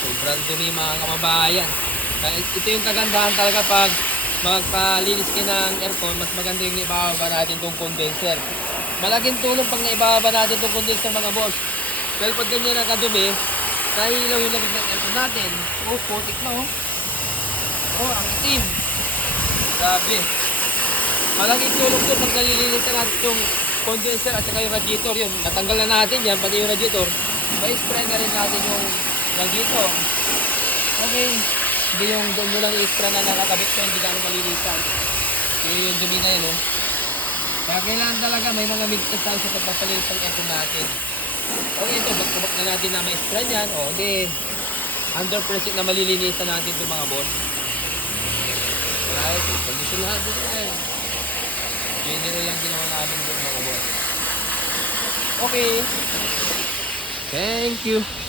Sobrang dumi mga kababayan. Kaya ito yung kagandahan talaga pag magpalinis kayo ng aircon, mas maganda yung ibababa natin itong condenser. Malaking tulong pag naibababa natin itong condenser mga boss. Dahil pag ganyan nakadumi, nahihilaw yung lamig ng aircon natin. Oh, putik na oh. Oh, ang itim. Grabe. Malaking tulong to pag nalilinis na natin yung condenser at saka yung radiator. Yun, natanggal na natin yan, pati yung radiator. May spray na rin natin yung radiator. Okay. Hindi yung doon mo lang i-spray na nakakabit ko, hindi gano'ng malilisan. Yung dumi na yun, oh. Kaya kailangan talaga may mga minutes tayo sa pagpapalinis ng aircon natin. Okay, ito, back-to-back na natin na may spray yan. O, di, 100% na malilinisan natin ito mga boss. Alright, condition natin yan. General lang ginawa namin doon mga boss. Okay. Thank you.